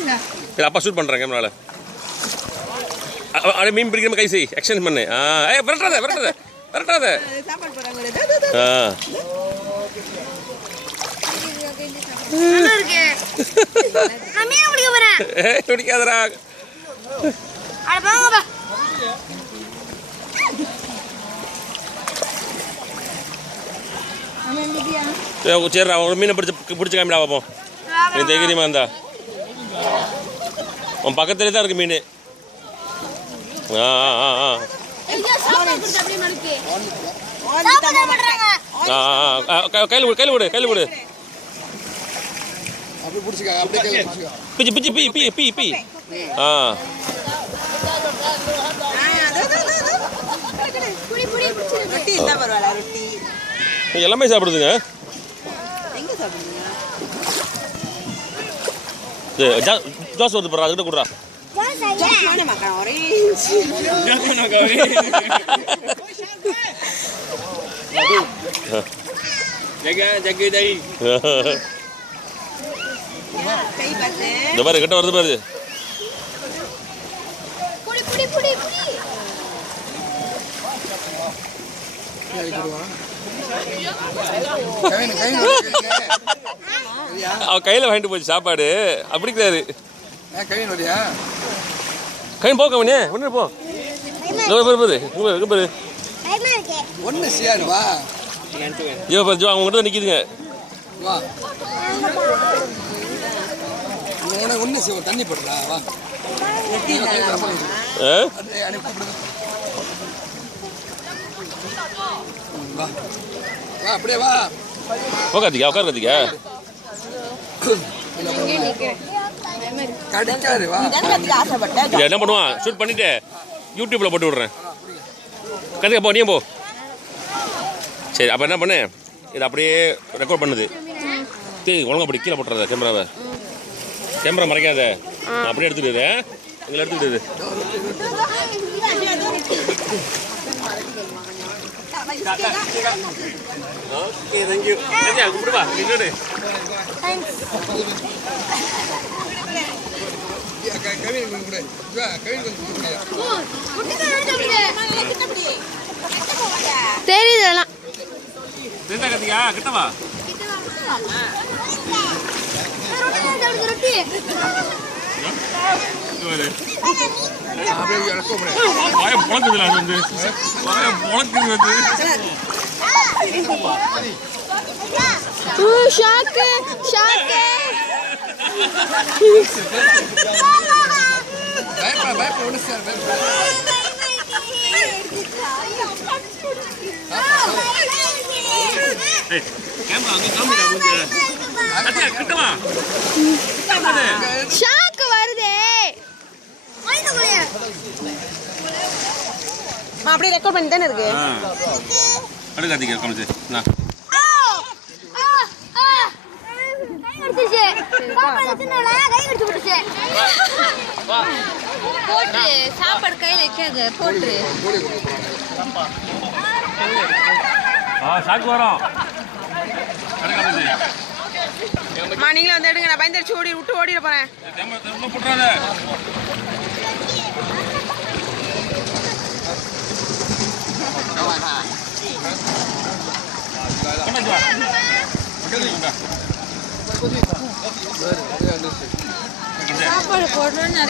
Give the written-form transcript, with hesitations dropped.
இல்லை அப்பா ஷூட் பண்ணுறேன் கேமராவில். அப்படியே மீன் பிடிக்கிற கை செய் எக்ஸ்சேஞ்ச் பண்ணு. விரட்டாத விரட்டாத விரட்டாத. பிடிக்காதரா. சரிடா ஒரு மீனை பிடிச்சி காமிடா பார்ப்போம். நீ தைரியமா இருந்தா உன் பக்கத்துலேயே தான் இருக்கு மீன். கையில் விடு கையில் விடு கையில் விடு. பிச்சு பிச்சு பி பி பி பி. எல்லாமே சாப்பிடுதுங்க. ஜோஸ் வந்து போடுறா அதுக்கிட்ட கொடுறா. இந்த பாரு கிட்ட வருது பாரு. அவ கையில வாங்கிட்டு போச்சு சாப்பாடு. அப்படி கிடையாது. கை போ கவனே ஒன்று போ. பாரு அவங்ககிட்ட நிற்கிதுங்க. தண்ணி போடுறா அப்படியே வா. உட்காந்துக்கா உட்கார கத்திக்கா. என்ன பண்ணுவான் ஷூட் பண்ணிட்டு யூடியூப்ல போட்டு விடுறேன். கத்துக்க போ நீ போ. சரி அப்போ என்ன பண்ணு இது அப்படியே ரெக்கார்ட் பண்ணுது. ஒழுங்கா அப்படி கீழே போட்டுறத கேமராவை. கேமரா மறைக்காத அப்படியே எடுத்துக்கிட்டு எங்களை எடுத்துக்கிட்டு. Okay thank you. கும்பிடுவா இன்னொரு தெரியுதெல்லாம் கத்தியா கிட்டவா. பொழக்குதுல அது வந்து பொழக்குது வந்து. Shock shock. ஷாக்கு வருதே. அப்படியே ரெக்கார்ட் பண்ணி தானே இருக்கு. போட்டு சாப்பாடு கையில் வைக்காது போட்டு. சாக்கு வரோம். நீங்களும் வந்து எடுங்க. நான் பயந்துருச்சு ஓடி விட்டு ஓடிட போறேன். சாப்பாடு போடணும்னு